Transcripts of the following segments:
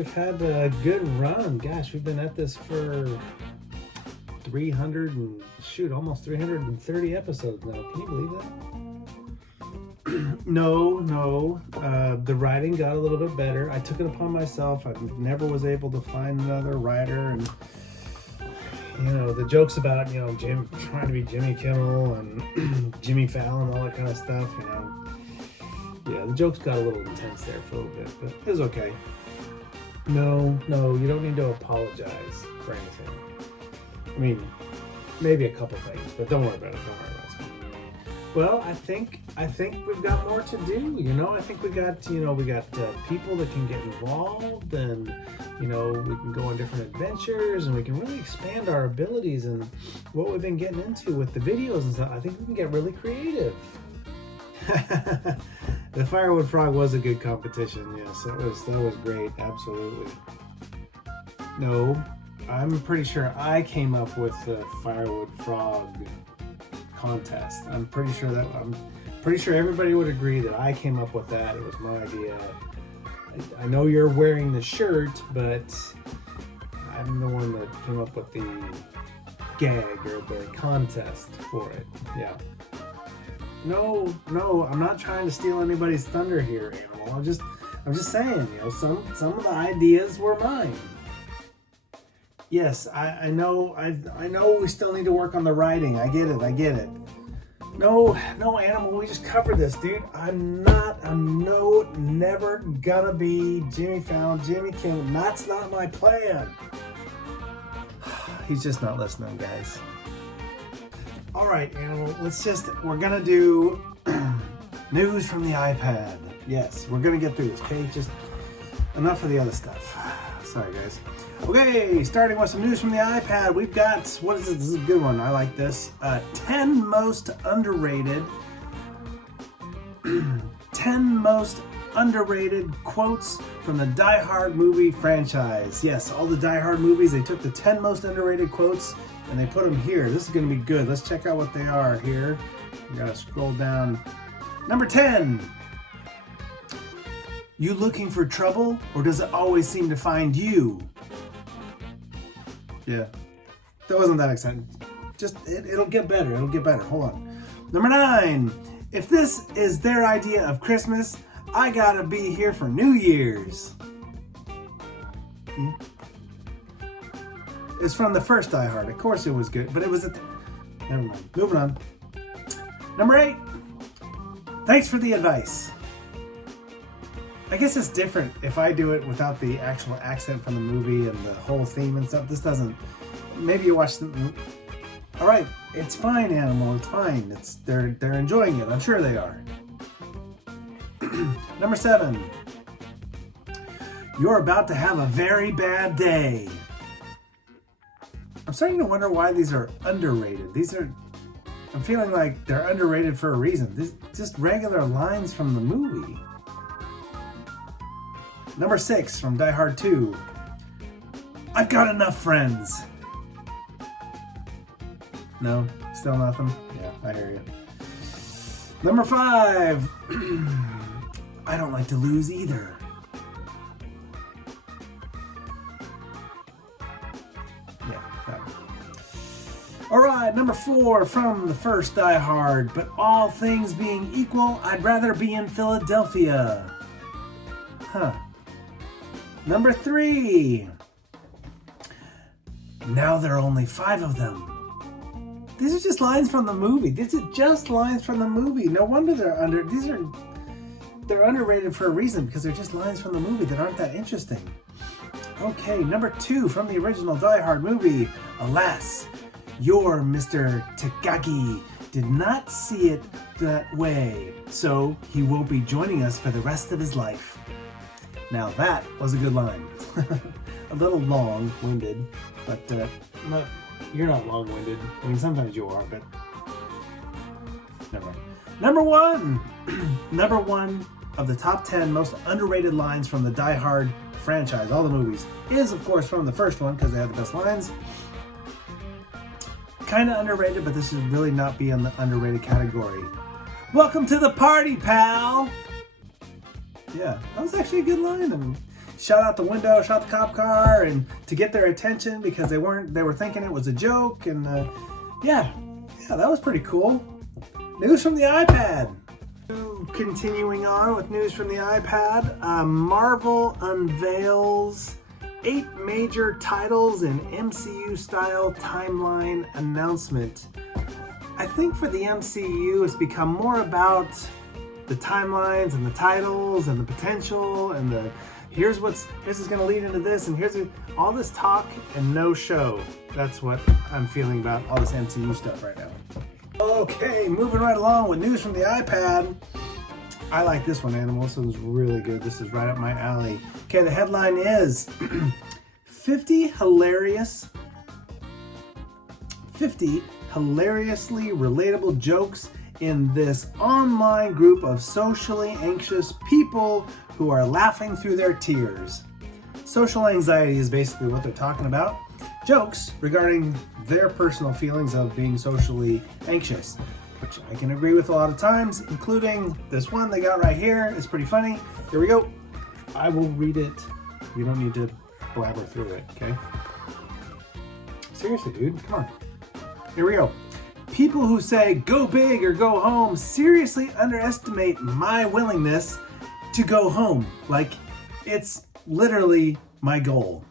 we've had a good run. Gosh, we've been at this for almost 330 episodes now. Can you believe that? No. The writing got a little bit better. I took it upon myself. I never was able to find another writer, and the jokes about Jim trying to be Jimmy Kimmel and Jimmy Fallon, all that kind of stuff. Yeah, the jokes got a little intense there for a little bit, but it was okay. No, you don't need to apologize for anything. I mean, maybe a couple things, but don't worry about it. Well, I think we've got more to do. I think we got people that can get involved, and we can go on different adventures, and we can really expand our abilities and what we've been getting into with the videos and stuff. I think we can get really creative. The Firewood Frog was a good competition. Yes, that was great. Absolutely. No, I'm pretty sure I came up with the Firewood Frog contest. I'm pretty sure everybody would agree that I came up with that. It was my idea. I know you're wearing the shirt, but I'm the one that came up with the gag or the contest for it. Yeah. No, I'm not trying to steal anybody's thunder here, Animal. I'm just saying, some of the ideas were mine. Yes, I know we still need to work on the writing. I get it. No, Animal, we just covered this, dude. I'm never gonna be Jimmy Fallon, Jimmy Kimmel. That's not my plan. He's just not listening, guys. All right, Animal, we're gonna do news from the iPad. Yes, we're gonna get through this, okay? Just enough of the other stuff. Sorry, guys. Okay, starting with some news from the iPad, we've got, what is it? This is a good one. I like this. 10 most underrated quotes from the Die Hard movie franchise. Yes, all the Die Hard movies, they took the 10 most underrated quotes and they put them here. This is going to be good. Let's check out what they are here. We got to scroll down. Number 10. You looking for trouble, or does it always seem to find you? Yeah, that wasn't that exciting. It'll get better. Hold on. Number 9. If this is their idea of Christmas, I gotta be here for New Year's. It's from the first Die Hard. Of course it was good, but it was never mind. Moving on. Number 8. Thanks for the advice. I guess it's different if I do it without the actual accent from the movie and the whole theme and stuff. This doesn't. Maybe you watch the. All right, it's fine, Animal. It's fine. They're enjoying it. I'm sure they are. Number 7. You're about to have a very bad day. I'm starting to wonder why these are underrated. I'm feeling like they're underrated for a reason. These just regular lines from the movie. Number 6 from Die Hard 2. I've got enough friends. No, still nothing? Yeah, I hear you. Number 5. I don't like to lose either. Yeah, that one. All right, number 4 from the first Die Hard. But all things being equal, I'd rather be in Philadelphia. Huh. Number 3. Now there are only 5 of them. These are just lines from the movie. No wonder they're underrated for a reason, because they're just lines from the movie that aren't that interesting. Okay, number 2 from the original Die Hard movie. Alas, your Mr. Takagi did not see it that way, so he won't be joining us for the rest of his life. Now that was a good line. A little long-winded, but you're not long-winded. I mean, sometimes you are, but never mind. Number 1. Number 1 of the top 10 most underrated lines from the Die Hard franchise, all the movies, is of course from the first one because they had the best lines. Kind of underrated, but this should really not be in the underrated category. Welcome to the party, pal! Yeah, that was actually a good line. I mean, shot out the window, shot the cop car, and to get their attention because they were thinking it was a joke. And yeah, that was pretty cool. News from the iPad. Continuing on with news from the iPad, Marvel unveils 8 major titles in MCU-style timeline announcement. I think for the MCU, it's become more about the timelines and the titles and the potential and the this is going to lead into this, and all this talk and no show. That's what I'm feeling about all this MCU stuff right now. Okay, moving right along with news from the iPad. I like this one, Animal. This one's really good. This is right up my alley. Okay, the headline is 50 hilariously relatable jokes in this online group of socially anxious people who are laughing through their tears. Social anxiety is basically what they're talking about. Jokes regarding their personal feelings of being socially anxious, which I can agree with a lot of times, including this one they got right here. It's pretty funny. Here we go. I will read it. You don't need to blabber through it, okay? Seriously, dude, come on. Here we go. People who say go big or go home seriously underestimate my willingness to go home. Like, it's literally my goal.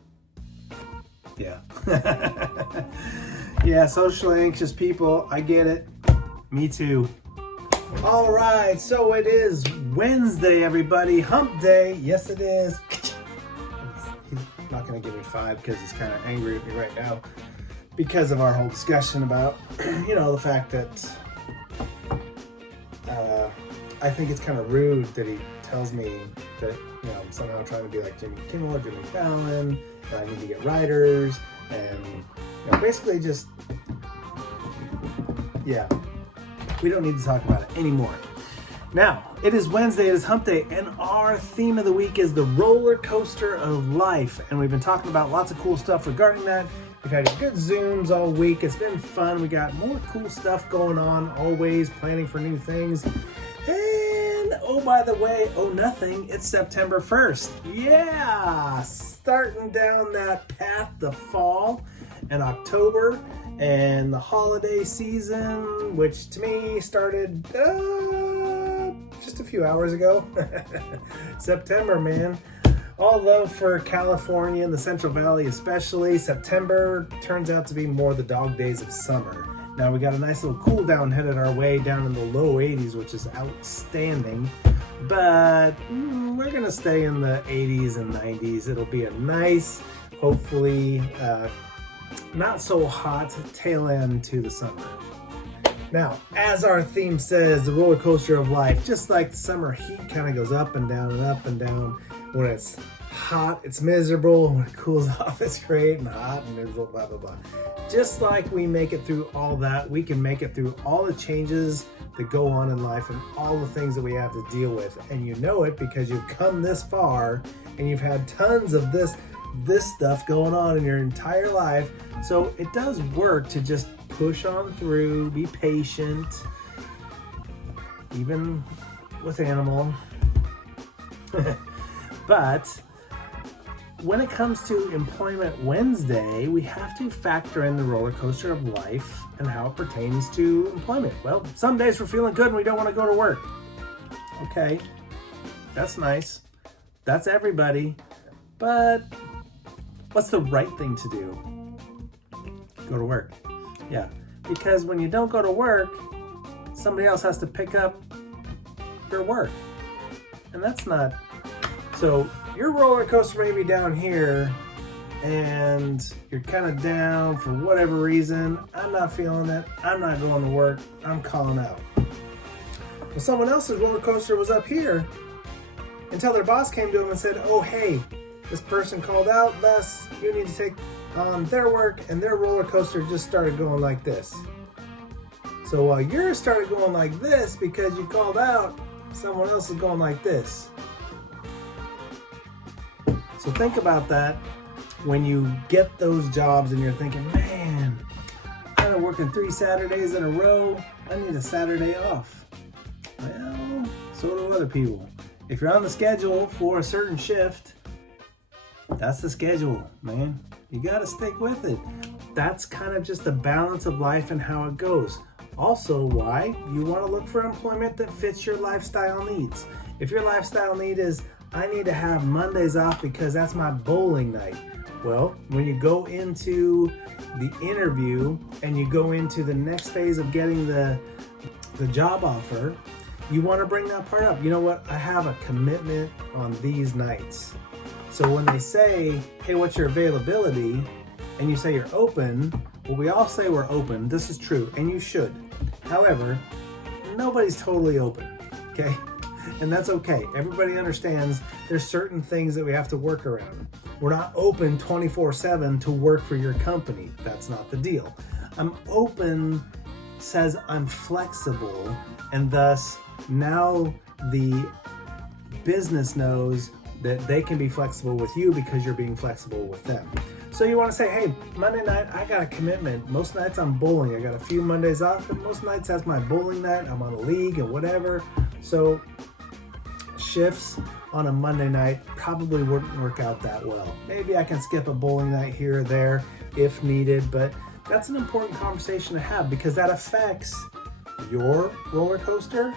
Yeah. Yeah, socially anxious people, I get it. Me too. All right, so it is Wednesday, everybody. Hump day. Yes, it is. He's not going to give me 5 because he's kind of angry at me right now because of our whole discussion about, the fact that I think it's kind of rude that he tells me that, I'm somehow trying to be like Jimmy Kimmel or Jimmy Fallon, and I need to get writers, and basically just, we don't need to talk about it anymore. Now, it is Wednesday, it is Hump Day, and our theme of the week is the roller coaster of life. And we've been talking about lots of cool stuff regarding that. We've had good Zooms all week. It's been fun. We got more cool stuff going on, always planning for new things. And, oh, by the way, it's September 1st. Yeah! Starting down that path to fall and October and the holiday season, which to me started just a few hours ago. September, man. All love for California and the Central Valley especially. September turns out to be more the dog days of summer. Now we got a nice little cool down headed our way down in the low 80s, which is outstanding. But we're gonna stay in the 80s and 90s. It'll be a nice, hopefully, not so hot tail end to the summer. Now, as our theme says, the roller coaster of life, just like the summer heat kind of goes up and down and up and down. When it's hot, it's miserable. When it cools off, it's great and hot and miserable, blah, blah, blah. Just like we make it through all that, we can make it through all the changes that go on in life and all the things that we have to deal with. And you know it because you've come this far and you've had tons of this stuff going on in your entire life. So it does work to just push on through, be patient, even with Animal. But when it comes to Employment Wednesday, we have to factor in the roller coaster of life and how it pertains to employment. Well, some days we're feeling good and we don't want to go to work. Okay, that's nice. That's everybody. But what's the right thing to do? Go to work. Yeah, because when you don't go to work, somebody else has to pick up your work. And that's not... So your roller coaster may be down here and you're kind of down for whatever reason. I'm not feeling it. I'm not going to work. I'm calling out. Well, someone else's roller coaster was up here until their boss came to them and said, oh, hey, this person called out, thus you need to take on their work, and their roller coaster just started going like this. So while yours started going like this because you called out, someone else is going like this. So think about that when you get those jobs and you're thinking, man, I've been working 3 Saturdays in a row. I need a Saturday off. Well, so do other people. If you're on the schedule for a certain shift, That's the schedule, man. You got to stick with it. That's kind of just the balance of life and how it goes. Also, why you want to look for employment that fits your lifestyle needs. If your lifestyle need is, I need to have Mondays off because that's my bowling night. Well, when you go into the interview and you go into the next phase of getting the job offer, you want to bring that part up. You know what? I have a commitment on these nights. So when they say, hey, what's your availability? And you say you're open, well, we all say we're open. This is true, and you should. However, nobody's totally open, okay? And that's okay. Everybody understands there's certain things that we have to work around. We're not open 24/7 to work for your company. That's not the deal. I'm open says I'm flexible, and thus now the business knows that they can be flexible with you because you're being flexible with them. So you want to say, hey, Monday night, I got a commitment. Most nights I'm bowling. I got a few Mondays off, and most nights that's my bowling night. I'm on a league and whatever. So shifts on a Monday night probably wouldn't work out that well. Maybe I can skip a bowling night here or there if needed, but that's an important conversation to have because that affects your roller coaster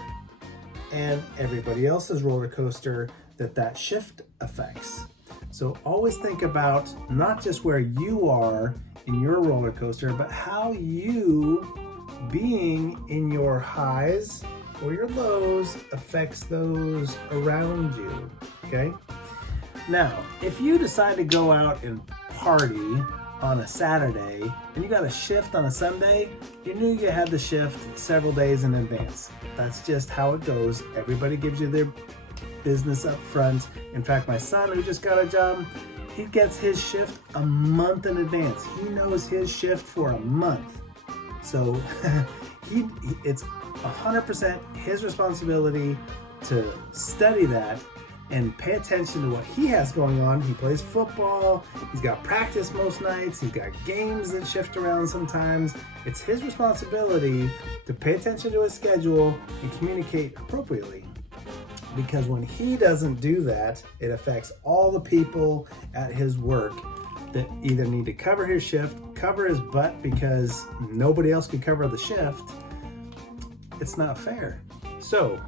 and everybody else's roller coaster that shift affects. So always think about not just where you are in your roller coaster, but how you being in your highs or your lows affects those around you, okay? Now, if you decide to go out and party on a Saturday and you got a shift on a Sunday, you knew you had the shift several days in advance. That's just how it goes. Everybody gives you their business up front. In fact, my son who just got a job, he gets his shift a month in advance. He knows his shift for a month. So it's 100% his responsibility to study that and pay attention to what he has going on. He plays football, he's got practice most nights, he's got games that shift around sometimes. It's his responsibility to pay attention to his schedule and communicate appropriately. Because when he doesn't do that, it affects all the people at his work that either need to cover his shift, cover his butt because nobody else could cover the shift. It's not fair. So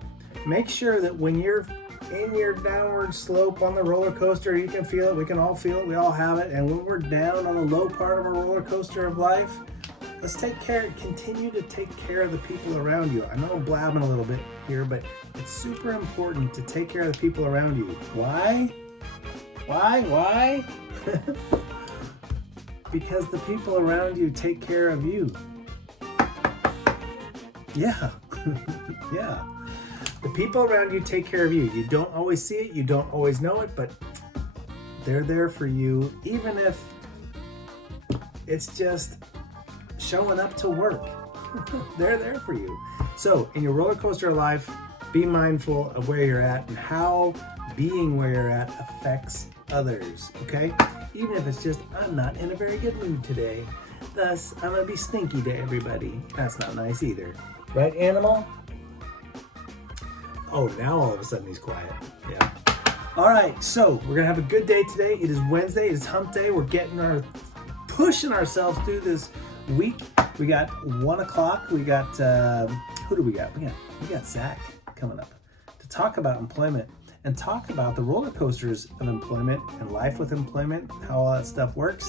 make sure that when you're in your downward slope on the roller coaster, you can feel it, we can all feel it, we all have it. And when we're down on the low part of a roller coaster of life, let's continue to take care of the people around you. I know I'm blabbing a little bit here, but it's super important to take care of the people around you. Why? Because the people around you take care of you. Yeah. Yeah. The people around you take care of you. You don't always see it, you don't always know it, but they're there for you, even if it's just showing up to work. They're there for you. So in your roller coaster life, be mindful of where you're at and how being where you're at affects others, okay? Even if it's just, I'm not in a very good mood today, thus I'm gonna be stinky to everybody. That's not nice either. Right, animal? Oh, now all of a sudden he's quiet. Yeah. All right, so we're gonna have a good day today. It is Wednesday, it is hump day. We're pushing ourselves through this week. We got 1 o'clock. We got, who do we got? We got Zach coming up to talk about employment and talk about the roller coasters of employment and life with employment, how all that stuff works,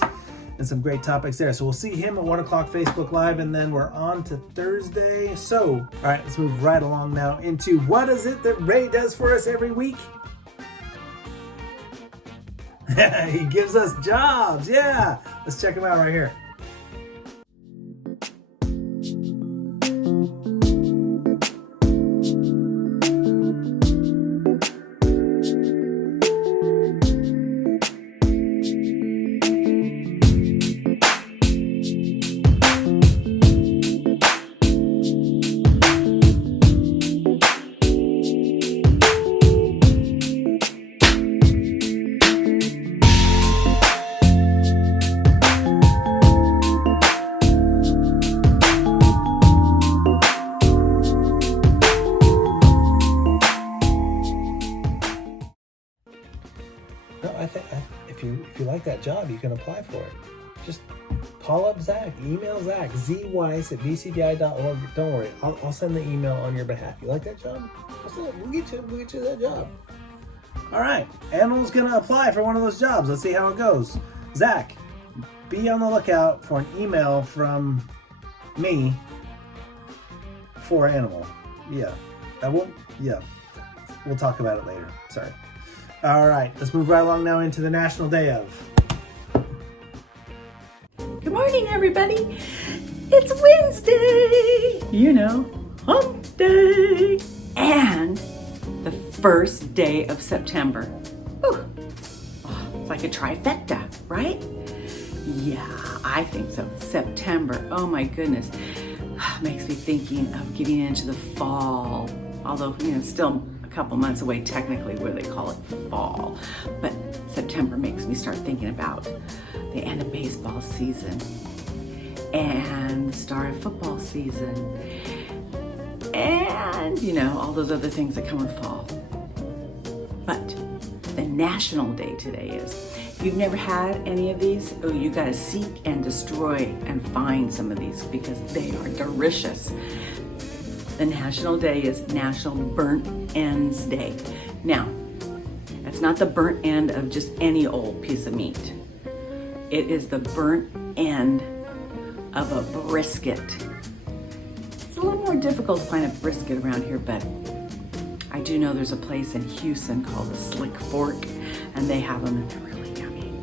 and some great topics there. So we'll see him at 1 o'clock Facebook Live, and then we're on to Thursday. So, all right, let's move right along now into what is it that Ray does for us every week? He gives us jobs. Yeah, let's check him out right here. if you like that job, you can apply for it. Just call up Zach, email Zach, zweiss@vcbi.org. Don't worry, I'll send the email on your behalf. You like that job? We'll get you that job. All right, Animal's gonna apply for one of those jobs. Let's see how it goes. Zach, be on the lookout for an email from me for Animal. Yeah, we'll talk about it later. Sorry. All right, let's move right along now into the National Day of. Good morning, everybody. It's Wednesday. You know, hump day. And the first day of September. Whew. Oh, it's like a trifecta, right? Yeah, I think so. September, oh my goodness. Makes me thinking of getting into the fall. Although, it's still a couple months away technically where they call it fall. But September makes me start thinking about the end of baseball season and the start of football season and, all those other things that come with fall. But the national day today is, if you've never had any of these, you gotta seek and destroy and find some of these because they are delicious. The national day is National Burnt Ends Day. Now, that's not the burnt end of just any old piece of meat. It is the burnt end of a brisket. It's a little more difficult to find a brisket around here, but I do know there's a place in Houston called the Slick Fork, and they have them and they're really yummy.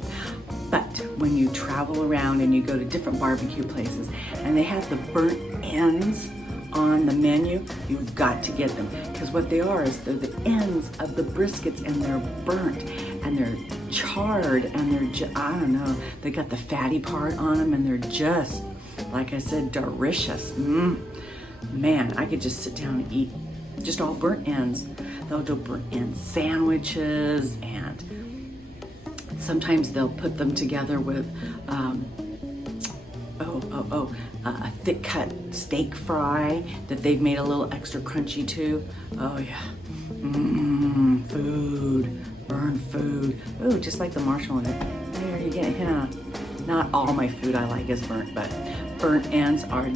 But when you travel around and you go to different barbecue places and they have the burnt ends on the menu, you've got to get them, because what they are is they're the ends of the briskets and they're burnt and they're charred and they're I don't know, they got the fatty part on them and they're just, like I said, delicious. Man, I could just sit down and eat just all burnt ends. They'll do burnt end sandwiches, and sometimes they'll put them together with a thick cut steak fry that they've made a little extra crunchy too. Oh yeah, food, burnt food. Oh, just like the marshmallow. There you get, not all my food I like is burnt, but burnt ends are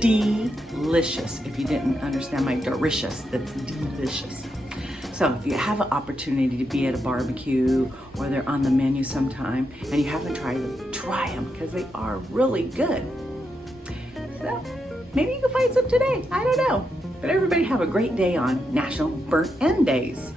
delicious. If you didn't understand my delicious, that's delicious. So if you have an opportunity to be at a barbecue or they're on the menu sometime and you haven't tried them, try them because they are really good. So maybe you can find some today. I don't know. But everybody have a great day on National Burnt End Days.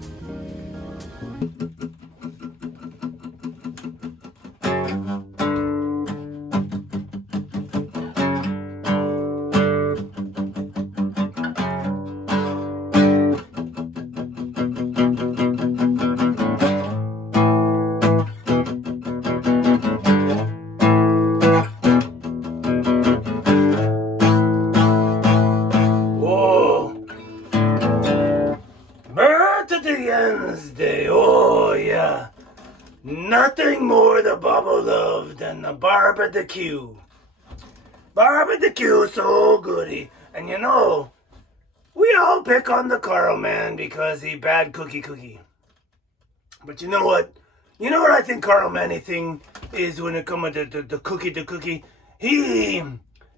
Wednesday, oh yeah. Nothing more the Bubba loved than the barbecue. Barbecue so goody. And we all pick on the Carl man because he bad cookie. But you know what? You know what I think Carl Manny thing is when it comes to the cookie? He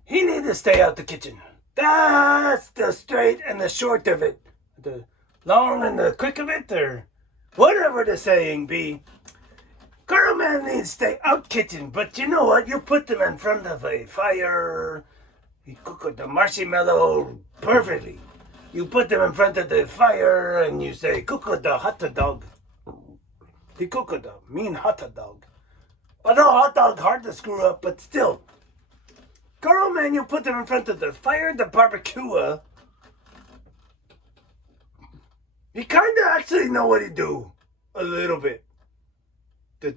need to stay out the kitchen. That's the straight and the short of it. The long and the quick of it, or whatever the saying be. Carl man needs to stay out kitchen, but you know what? You put them in front of a fire. You cook the marshmallow perfectly. You put them in front of the fire and you say, cook the hot dog. He cook the mean hot dog. Although hot dog hard to screw up, but still. Carl man, you put them in front of the fire, the barbecue. He kind of actually know what he do. A little bit. A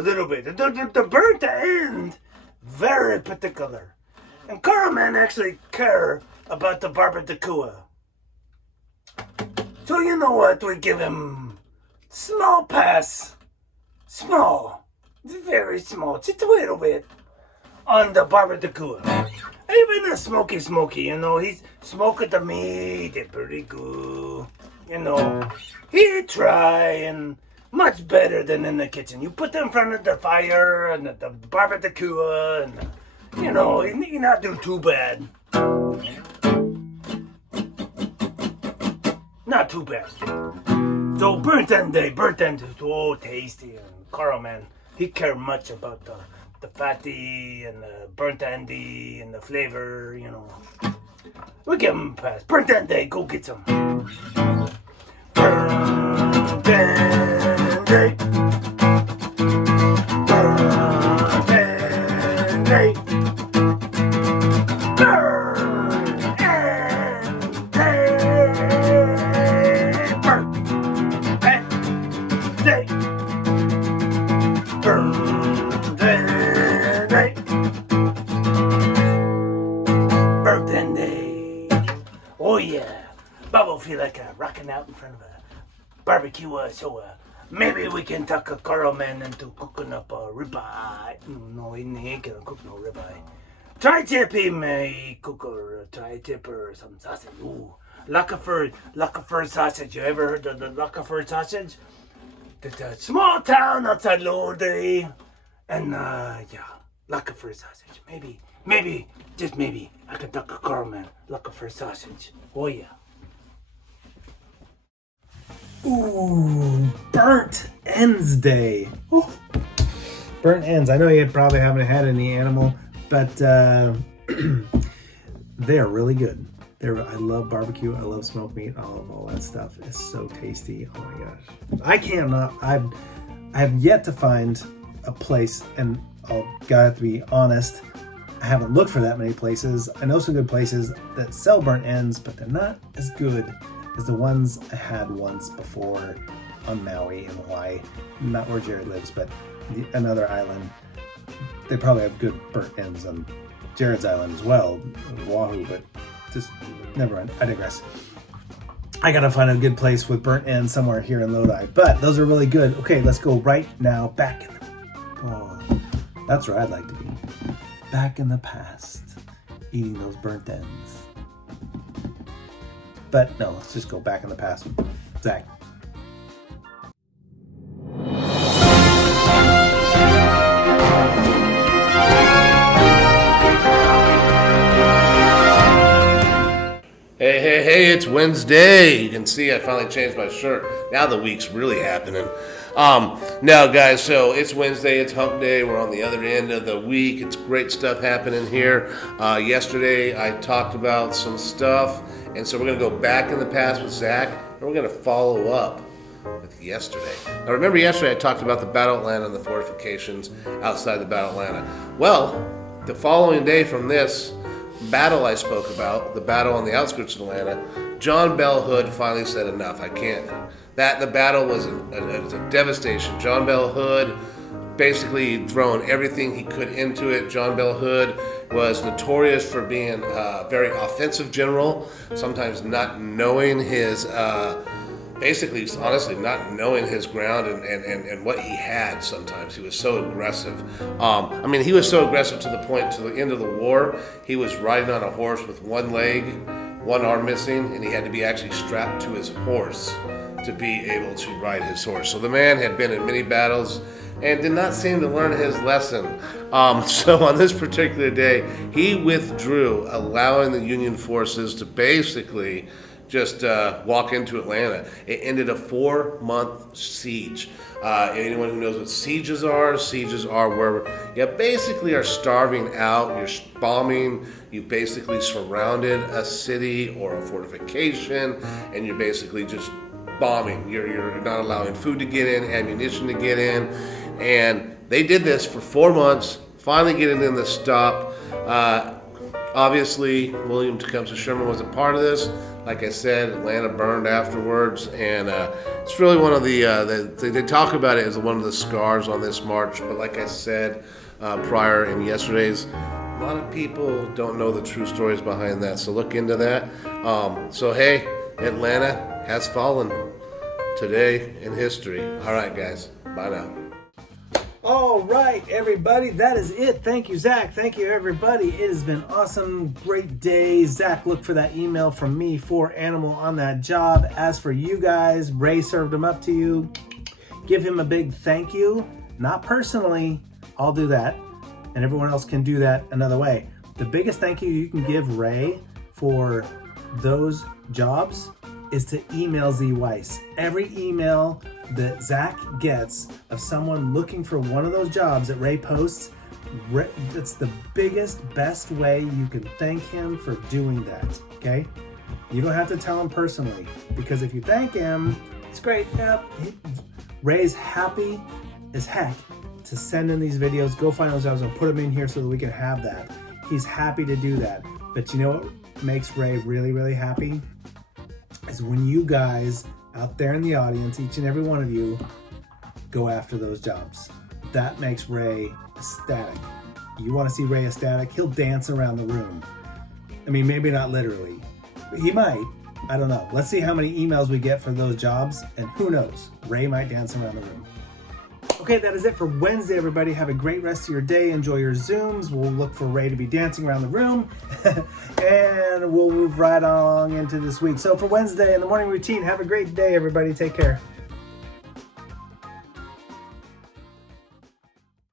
little bit. The burnt end, very particular. And Carl man actually care about the barbecue. So you know what? We give him small pass. Small. Very small. Just a little bit. On the barbecue. Even the smoky, he's smoking the meat, it's pretty good. He try, and much better than in the kitchen. You put them in front of the fire and the barbecue, and you know, you not do too bad. Not too bad. So burnt end is so tasty, and Carl, man, he cared much about the fatty and the burnt endy and the flavor, you know. We'll give him a pass. Burnt end, go get some. Burnt end. Burnt end. Oh yeah, Bubba feel like rocking out in front of a barbecue, so maybe we can talk a Carl man into cooking up a ribeye. No, he ain't gonna cook no ribeye. Tri-tip him, he cook a tri-tip or some sausage. Ooh, Luckaford sausage. You ever heard of the Luckaford sausage? It's a small town outside Lodi, and yeah, Luckaford sausage. Maybe, just maybe, I can talk a Carl man, Luckaford sausage. Oh yeah. Ooh, burnt ends day. Ooh. Burnt ends. I know you probably haven't had any animal, but they are really good. I love barbecue. I love smoked meat. I love all that stuff. It's so tasty. Oh my gosh. I have yet to find a place, and I'll gotta be honest, I haven't looked for that many places. I know some good places that sell burnt ends, but they're not as good as the ones I had once before on Maui in Hawaii. Not where Jared lives, but another island. They probably have good burnt ends on Jared's island as well, Oahu, but just never mind. I digress. I gotta find a good place with burnt ends somewhere here in Lodi, but those are really good. Okay, let's go right now back in that's where I'd like to be. Back in the past, eating those burnt ends. But no, let's just go back in the past with Zach. Hey, it's Wednesday. You can see I finally changed my shirt. Now the week's really happening. No, guys, so it's Wednesday, it's hump day. We're on the other end of the week. It's great stuff happening here. Yesterday, I talked about some stuff, and so we're going to go back in the past with Zach, and we're going to follow up with yesterday. Now, remember yesterday I talked about the Battle Atlanta and the fortifications outside the Battle Atlanta. Well, the following day from this battle I spoke about, the battle on the outskirts of Atlanta, John Bell Hood finally said enough. I can't. The battle was a devastation. John Bell Hood basically thrown everything he could into it. John Bell Hood was notorious for being a very offensive general, sometimes not knowing his, basically, honestly, not knowing his ground and what he had sometimes. He was so aggressive. He was so aggressive to the point, to the end of the war, he was riding on a horse with one leg, one arm missing, and he had to be actually strapped to his horse to be able to ride his horse. So the man had been in many battles and did not seem to learn his lesson. So on this particular day, he withdrew, allowing the Union forces to basically just walk into Atlanta. It ended a 4-month siege. Anyone who knows what sieges are where you basically are starving out, you're bombing, you basically surrounded a city or a fortification, and you're basically just bombing. You're not allowing food to get in, ammunition to get in, and they did this for 4 months, finally getting in the stop. Obviously, William Tecumseh Sherman was a part of this. Like I said, Atlanta burned afterwards, and it's really one of they talk about it as one of the scars on this march, but like I said prior in yesterday's, a lot of people don't know the true stories behind that, so look into that. So hey, Atlanta has fallen today in history. All right, guys, bye now. All right, everybody, that is it. Thank you, Zach. Thank you, everybody. It has been awesome. Great day. Zach, look for that email from me for Animal on that job. As for you guys, Ray served them up to you. give him a big thank you, not personally, I'll do that, and everyone else can do that another way. The biggest thank you you can give Ray for those jobs is to email Z Weiss. Every email that Zach gets of someone looking for one of those jobs that Ray posts, that's the biggest, best way you can thank him for doing that, okay? You don't have to tell him personally, because if you thank him, it's great. Yep. Ray's happy as heck to send in these videos. Go find those jobs and put them in here so that we can have that. He's happy to do that. But you know what makes Ray really, really happy? Is when you guys out there in the audience, each and every one of you, go after those jobs. That makes Ray ecstatic. You want to see Ray ecstatic? He'll dance around the room. I mean, maybe not literally. He might. I don't know. Let's see how many emails we get for those jobs, and who knows? Ray might dance around the room. Okay, that is it for Wednesday, everybody. Have a great rest of your day. Enjoy your Zooms. We'll look for Ray to be dancing around the room, and we'll move right along into this week. So for Wednesday in the morning routine, have a great day, everybody. Take care.